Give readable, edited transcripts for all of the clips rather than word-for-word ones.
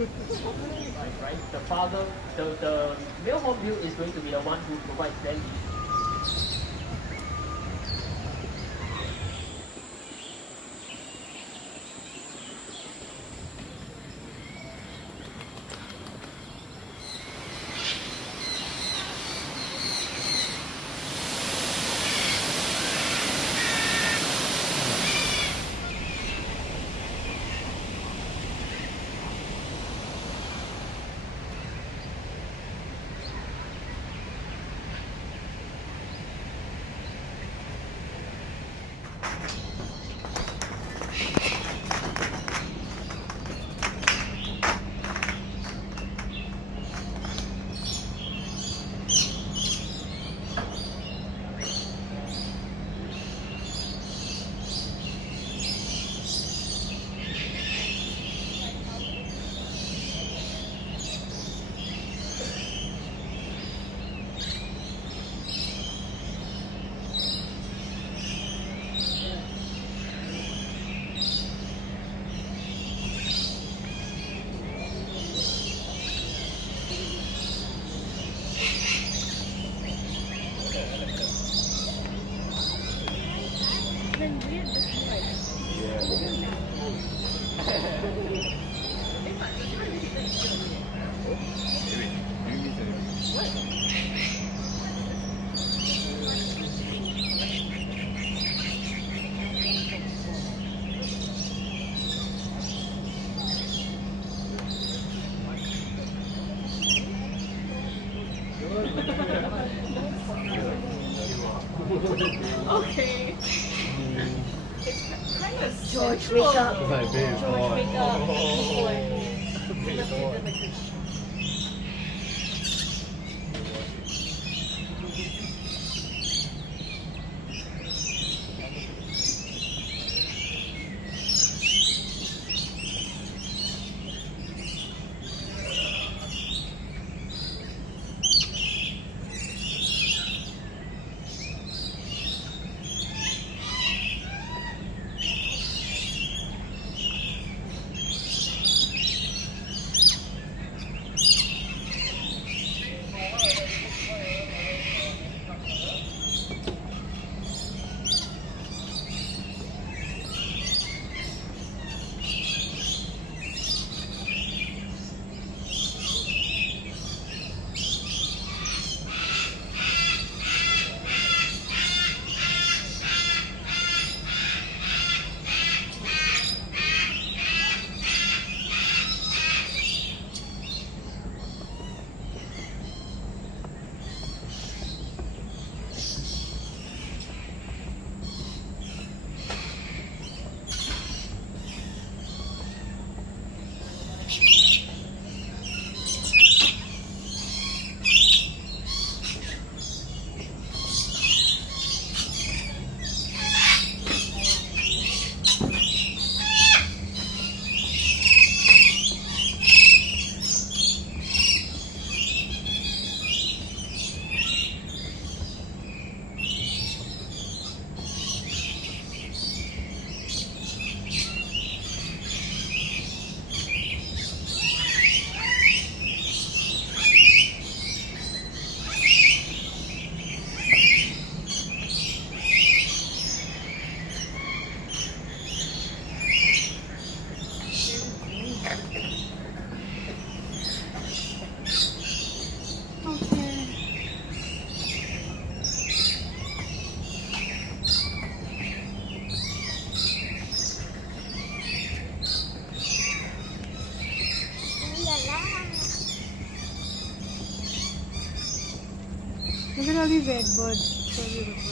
right? The father, the male hornbill is going to be the one who provides them. Okay. It's kind of George, wake up. It's like big George, wake up. Big boy. Look at all these red birds. So beautiful.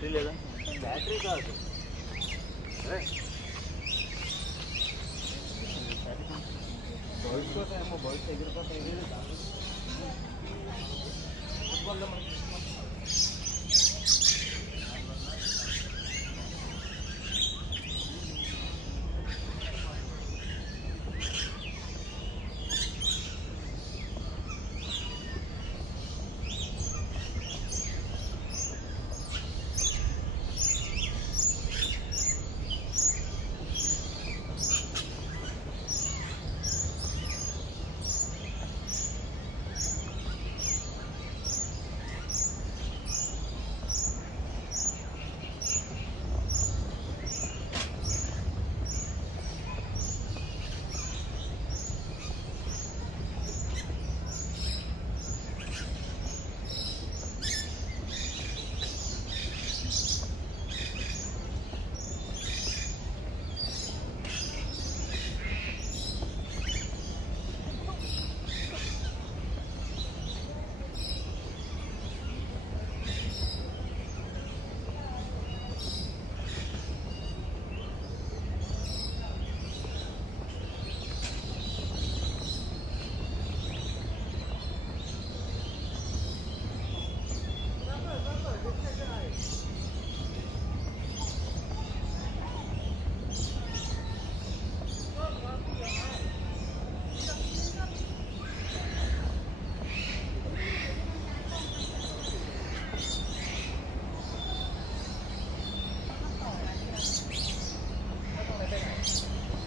Battery లేదా battery కాదు భవిష్యత్తు భవిష్యత్తు ఎగిరిపోతాయి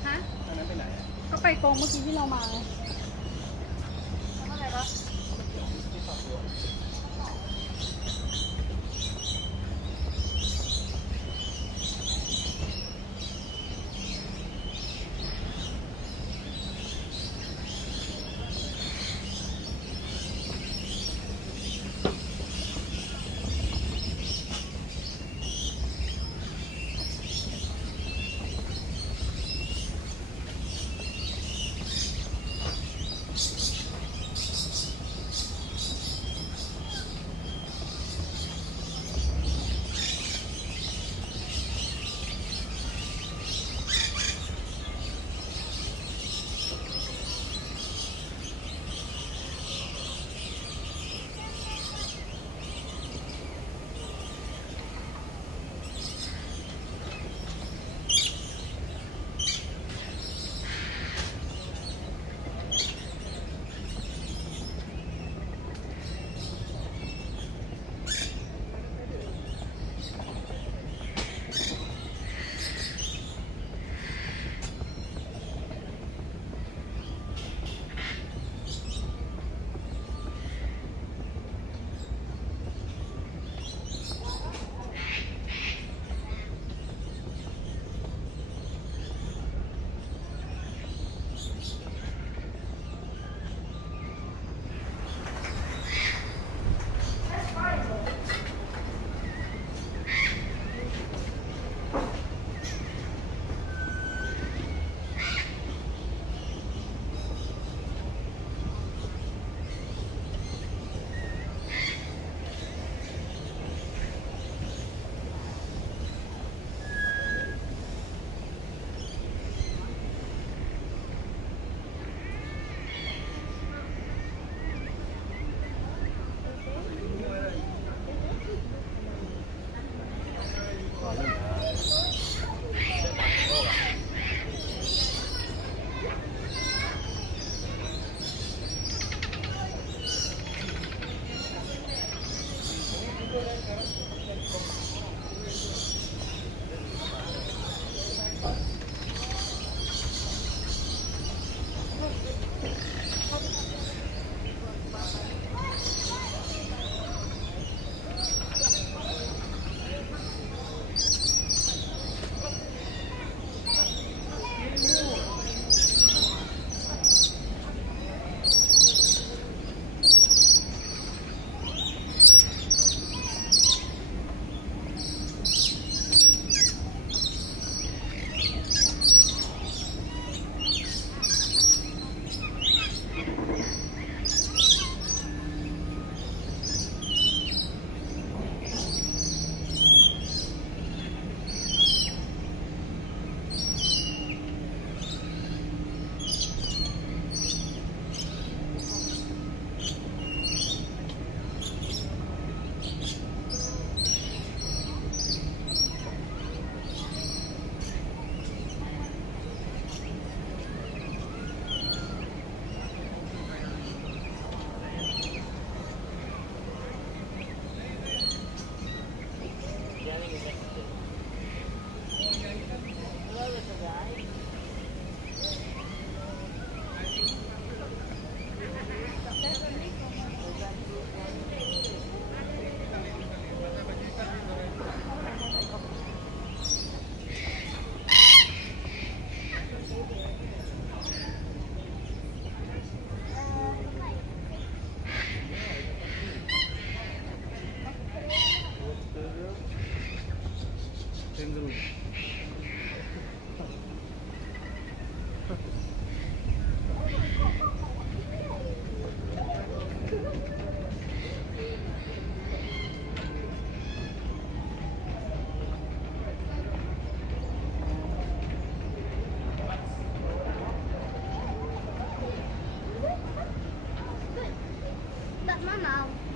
ฮะ อันนั้นไปไหนอ่ะ ก็ไปกองเมื่อกี้ที่เรามาไง อะไรปะ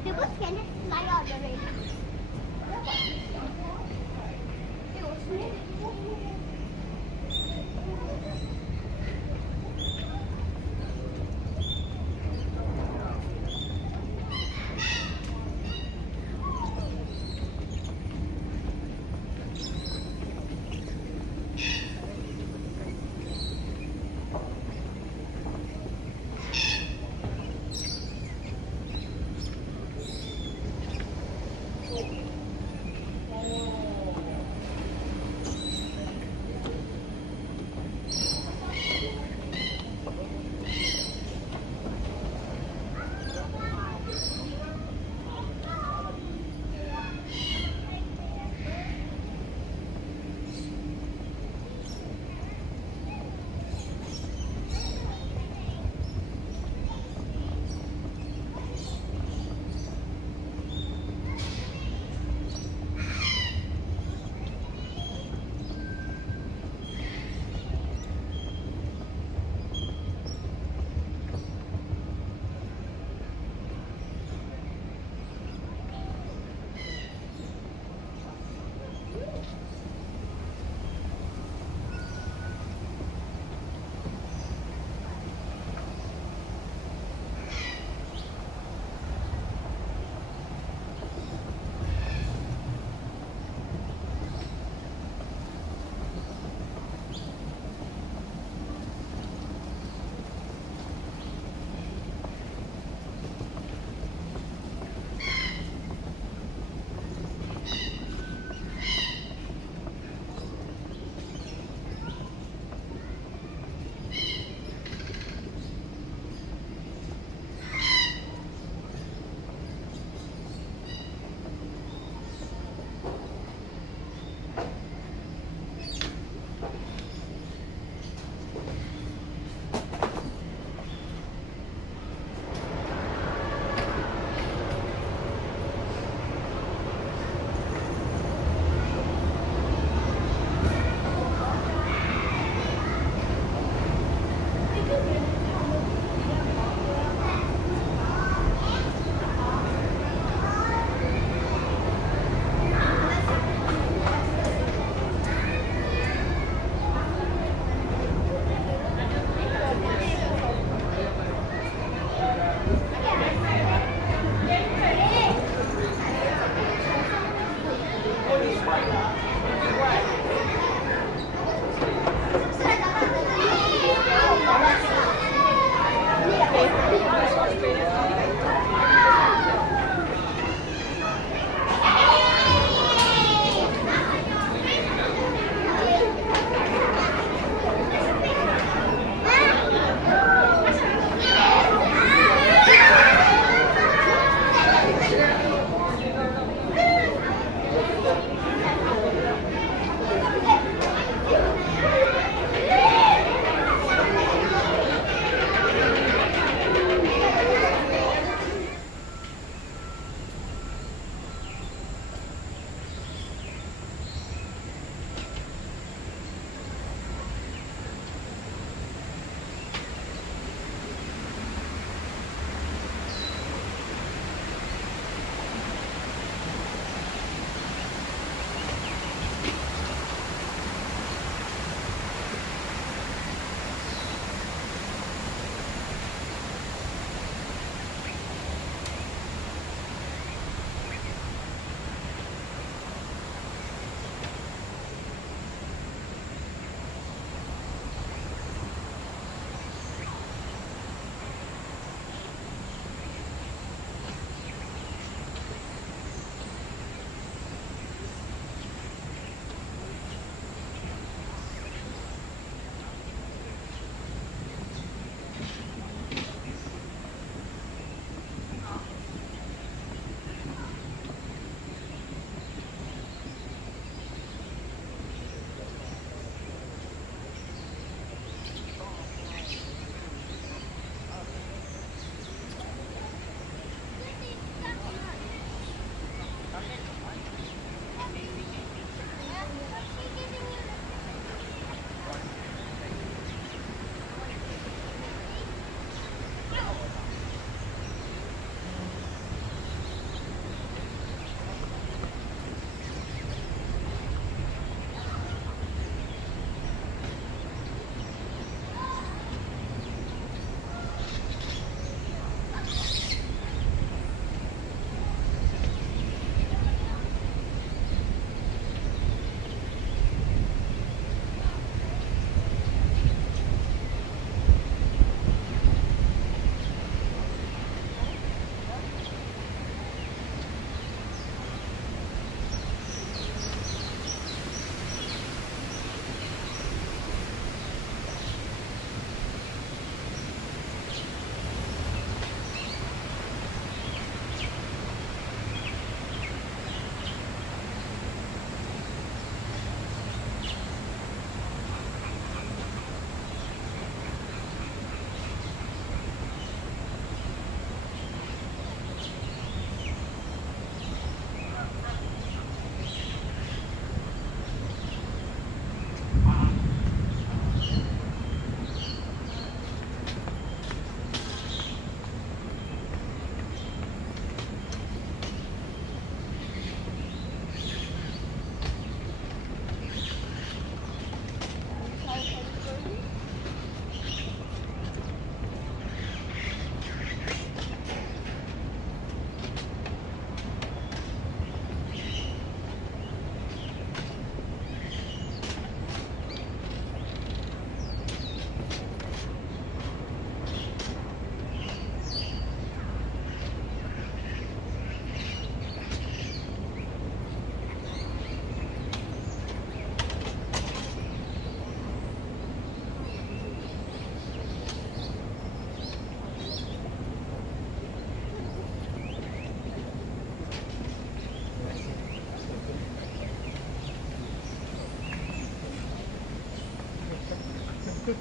People can fly out already. Oh,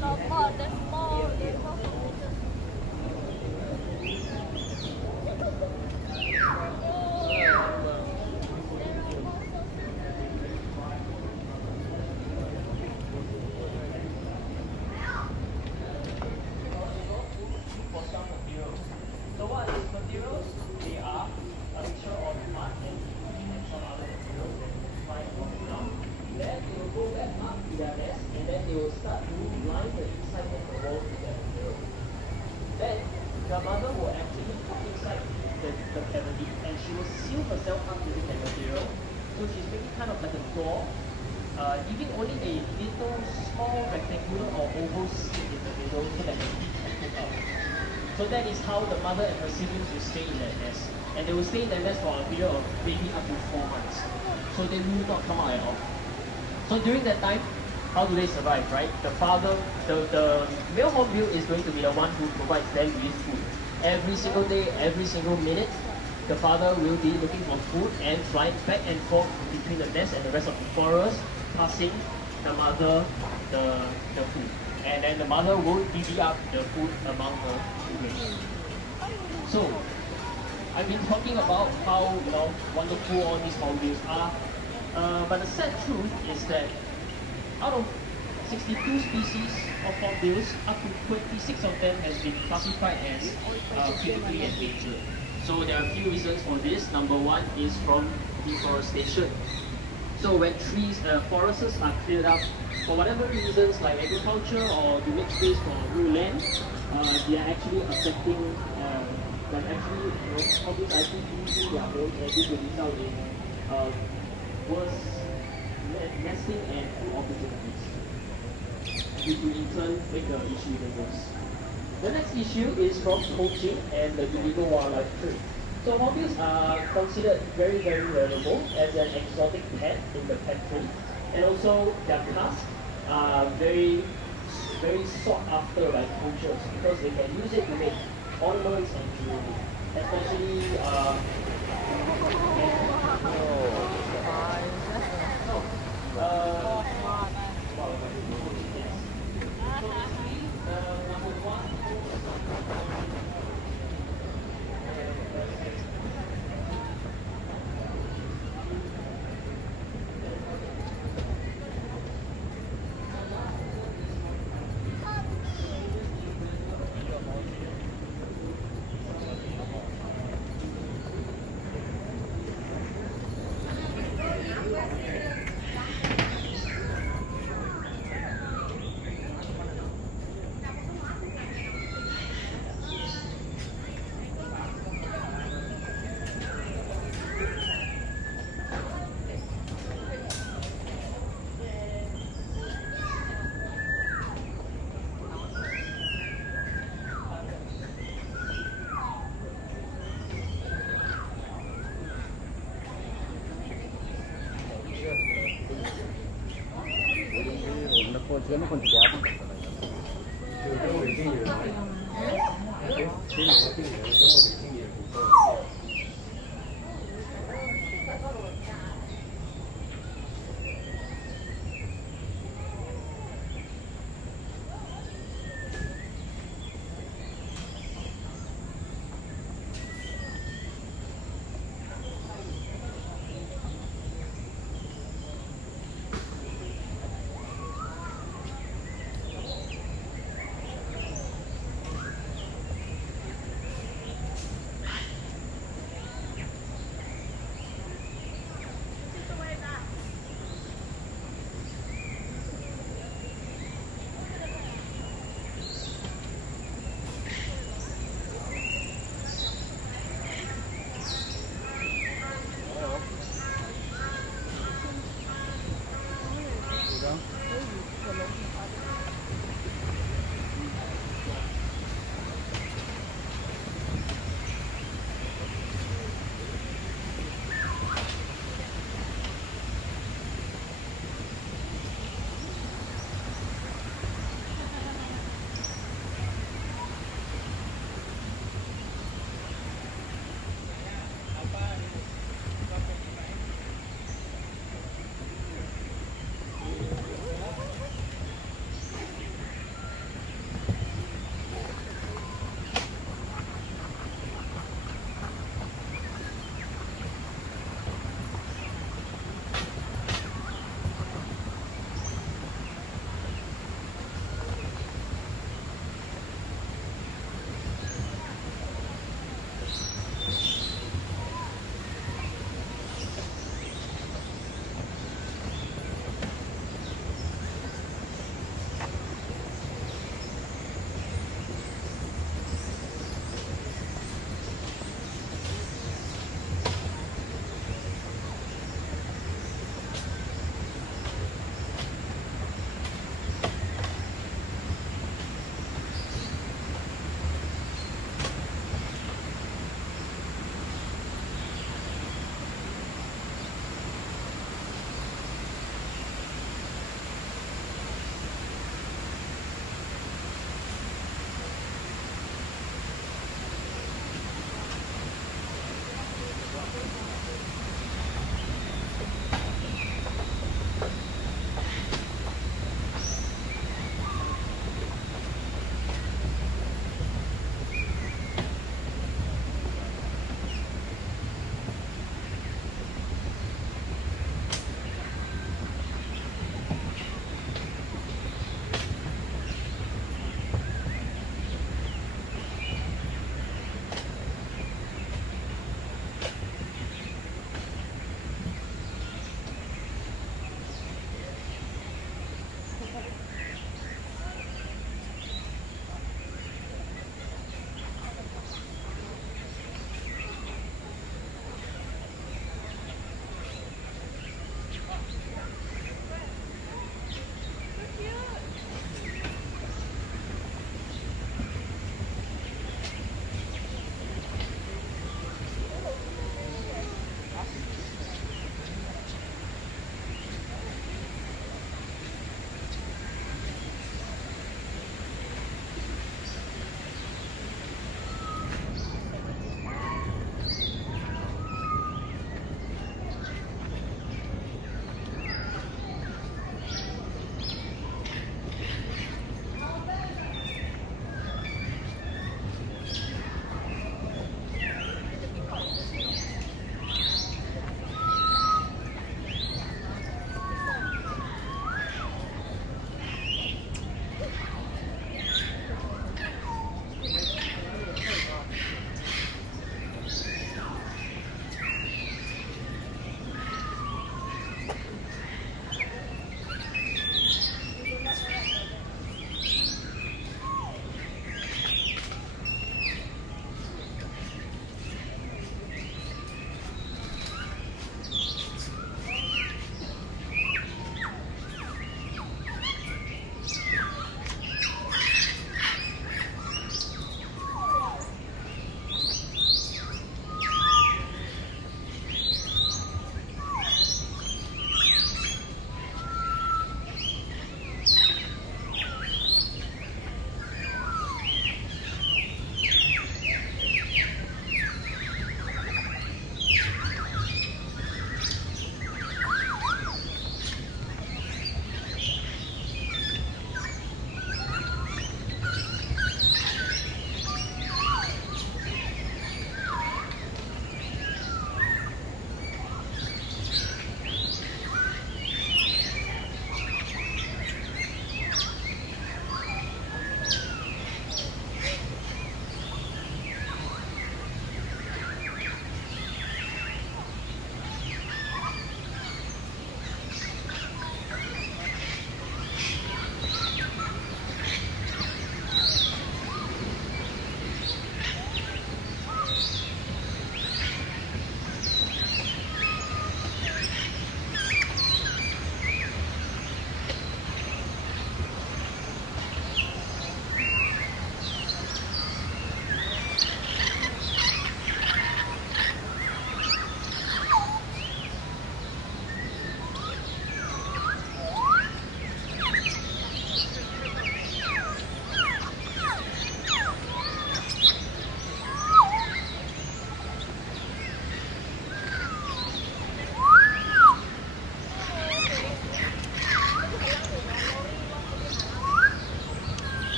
no, but there's more. There's more. For some materials. So what are these materials? They are a mixture of mud and some other materials that you find on the ground. Then they will go back up to their nest and then they will start to line the inside of the wall with their material. Then the mother will actually put inside the cavity and she will seal herself up using that material. So she's making kind of like a door, giving only a little small rectangular or oval slit in the middle so that the bee can poke out. So that is how the mother and her siblings will stay in that nest. And they will stay in that nest for a period of maybe up to 4 months. So they will not come out at all. So during that time, how do they survive, right? The father, the male hornbill is going to be the one who provides them with food. Every single day, every single minute, the father will be looking for food and flying back and forth between the nest and the rest of the forest, passing the mother the food. And then the mother will divvy up the food among her children. So, I've been talking about how wonderful all these hornbills are. But the sad truth is that out of 62 species of hornbills, up to 26 of them has been classified as critically endangered. So there are a few reasons for this. Number one is from deforestation. So when forests are cleared up, for whatever reasons like agriculture or to make space for new land, they are actually affecting, hornbills are actually losing their homes, and this will result in worse nesting and food opportunities, which will in turn make the issue even worse. The next issue is from poaching and the illegal wildlife trade. So hornbills are considered very, very valuable as an exotic pet in the pet trade, and also their tusks are very, very sought after by poachers because they can use it to make ornaments and jewelry, especially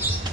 Yes.